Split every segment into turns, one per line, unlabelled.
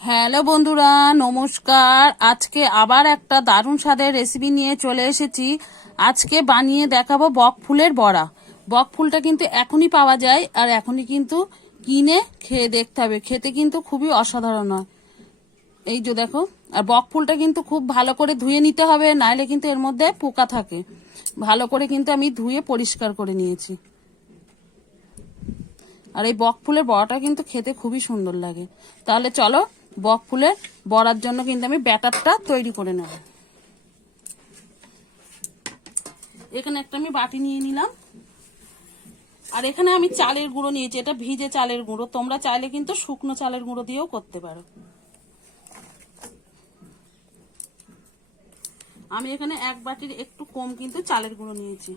Hello বন্ধুরা, নমস্কার। আজকে আবার একটা দারুণ স্বাদের রেসিপি নিয়ে চলে এসেছি। আজকে বানিয়ে দেখাবো বক ফুলের বড়া। বক ফুলটা কিন্তু এখনই পাওয়া যায় আর এখনই কিন্তু কিনে খেয়ে দেখতে হবে। খেতে কিন্তু খুবই অসাধারণ হয়। এই যে দেখো, আর বক ফুলটা কিন্তু খুব ভালো করে ধুয়ে নিতে হবে নাহলে কিন্তু এর মধ্যে পোকা থাকে। ভালো করে কিন্তু আমি ধুয়ে পরিষ্কার করে নিয়েছি। আর এই বক ফুলের বড়াটা কিন্তু খেতে খুবই সুন্দর লাগে। তাহলে চলো বক ফুলের বড়ার জন্য কিন্তু আমি ব্যাটারটা তৈরি করে নেব। এখানে একটা আমি বাটি নিয়ে নিলাম। আর এখানে আমি চালের গুঁড়ো নিয়েছি। এটা ভিজে চালের গুঁড়ো। তোমরা চাইলে কিন্তু শুকনো চালের গুঁড়ো দিয়েও করতে পারো। আমি এখানে এক বাটির একটু কম কিন্তু চালের গুঁড়ো নিয়েছি।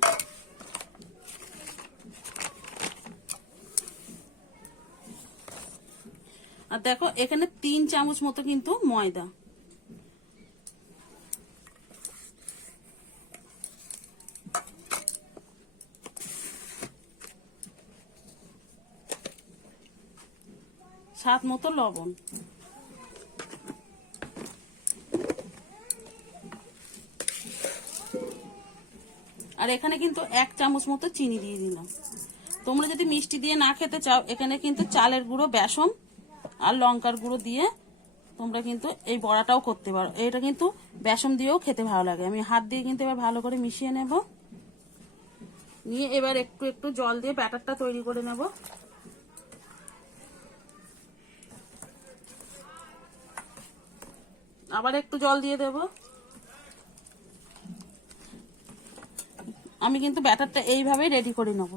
আর দেখো, এখানে তিন চামচ মতো কিন্তু ময়দা। স্বাদ মতো লবণ। আর এখানে কিন্তু এক চামচ মতো চিনি দিয়ে দিলাম। তোমরা যদি মিষ্টি দিয়ে না খেতে চাও, এখানে কিন্তু চালের গুঁড়ো, বেসন আর লঙ্কার গুঁড়ো দিয়ে তোমরা কিন্তু এই বড়াটাও করতে পারো। এটা কিন্তু বেসন দিয়েও খেতে ভালো লাগে। আমি হাত দিয়ে কিন্তু এবার ভালো করে মিশিয়ে নেব। নিয়ে এবার একটু একটু জল দিয়ে ব্যাটারটা তৈরি করে নেব। আবার একটু জল দিয়ে দেব। আমি কিন্তু ব্যাটারটা এইভাবেই রেডি করে নেব।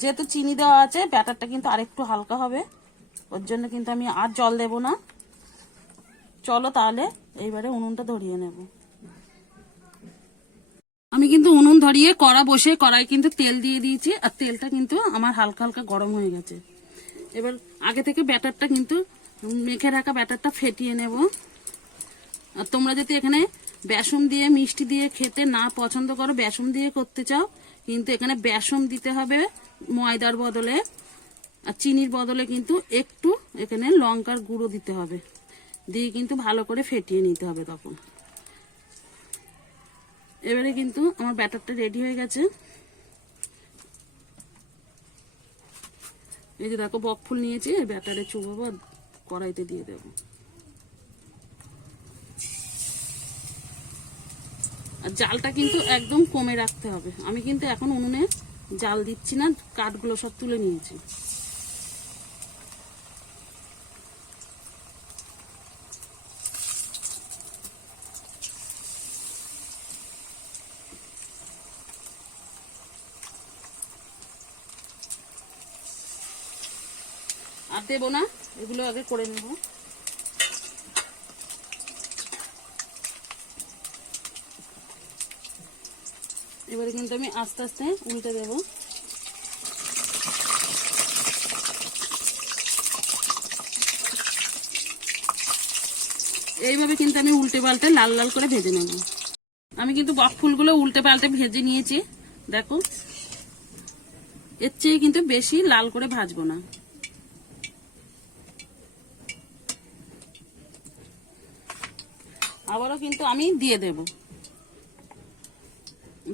যেহেতু চিনি দেওয়া আছে, ব্যাটারটা কিন্তু আরেকটু হালকা হবে। ওর জন্য কিন্তু আমি আর জল দেব না। চলো তাহলে, এইবারে উনুনটা ধরিয়ে নেব। আমি কিন্তু উনুন ধরিয়ে কড়া বসে কড়াই কিন্তু তেল দিয়ে দিয়েছি, আর তেলটা কিন্তু আমার হালকা হালকা গরম হয়ে গেছে। এবার আগে থেকে ব্যাটারটা কিন্তু মেখে রাখা ব্যাটারটা ফেটিয়ে নেব। আর তোমরা যদি এখানে বেসন দিয়ে, মিষ্টি দিয়ে খেতে না পছন্দ করো, বেসন দিয়ে করতে চাও, কিন্তু এখানে বেসন দিতে হবে। ময়দার বদলে আর চিনির বদলে কিন্তু একটু এখানে লঙ্কার গুঁড়ো দিতে হবে। দিয়ে কিন্তু ভালো করে ফেটিয়ে নিতে হবে তখন। এবারে কিন্তু আমার ব্যাটারটা রেডি হয়ে গেছে। এই যে দেখো, বক ফুল নিয়েছি ব্যাটারে চুবাবো কড়াইতে দিয়ে দেবো। আর জালটা কিন্তু একদম কমে রাখতে হবে। আমি কিন্তু এখন উনুনে জাল দিচ্ছি না কাঠগুলো সব তুলে নিয়েছি। আর দেবো না এগুলো আগে করে নেব। এবারে কিন্তু আমি আস্তে আস্তে উল্টে দেব। এইভাবে কিন্তু আমি উল্টে পাল্টে লাল লাল করে ভেজে নেব। আমি কিন্তু বক ফুলগুলো উল্টে পাল্টে ভেজে নিয়েছি, দেখো। এর চেয়ে কিন্তু বেশি লাল করে ভাজবো না। আবারও কিন্তু আমি দিয়ে দেবো।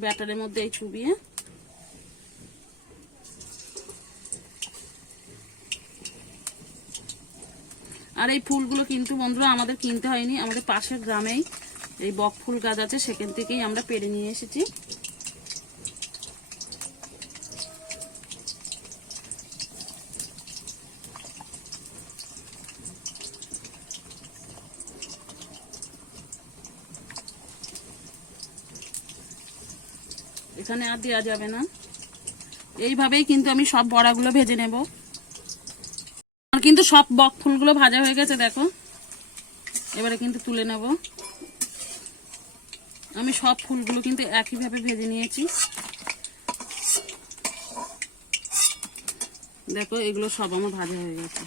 ব্যাটারের মধ্যে এই চুবিয়ে। আর এই ফুলগুলো কিন্তু বন্ধুরা আমাদের কিনতে হয়নি, আমাদের পাশের গ্রামেই এই বক ফুল গাছ আছে, সেখান থেকেই আমরা পেরে নিয়ে এসেছি। এখানে আর দেওয়া যাবে না। এইভাবেই কিন্তু আমি সব বড়াগুলো ভেজে নেব। আর কিন্তু সব বক ফুলগুলো ভাজা হয়ে গেছে, দেখো। এবারে কিন্তু তুলে নেব। আমি সব ফুলগুলো কিন্তু একইভাবে ভেজে নিয়েছি। দেখো, এগুলো সব আমার ভাজা হয়ে গেছে।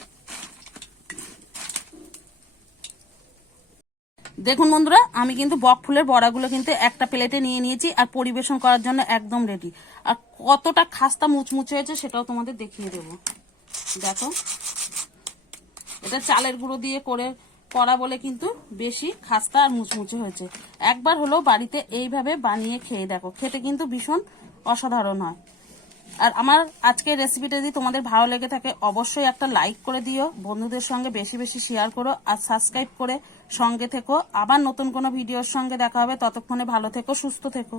দেখুন বন্ধুরা, আমি কিন্তু বক ফুলের বড়াগুলো কিন্তু একটা প্লেটে নিয়ে নিয়েছি আর পরিবেশন করার জন্য একদম রেডি আর কতটা খাস্তা মুচমুচে হয়েছে সেটাও তোমাদের দেখিয়ে দেবো। দেখো, এটা চালের গুঁড়ো দিয়ে করে করা বলে কিন্তু বেশি খাস্তা আর মুচমুচে হয়েছে। একবার হলো বাড়িতে এইভাবে বানিয়ে খেয়ে দেখো, খেতে কিন্তু ভীষণ অসাধারণ হয়। আর আমার আজকের রেসিপিটা যদি তোমাদের ভালো লেগে থাকে, অবশ্যই একটা লাইক করে দিও। বন্ধুদের সঙ্গে বেশি বেশি শেয়ার করো আর সাবস্ক্রাইব করে সঙ্গে থেকো। আবার নতুন কোনো ভিডিওর সঙ্গে দেখা হবে। ততক্ষণে ভালো থেকো, সুস্থ থেকো।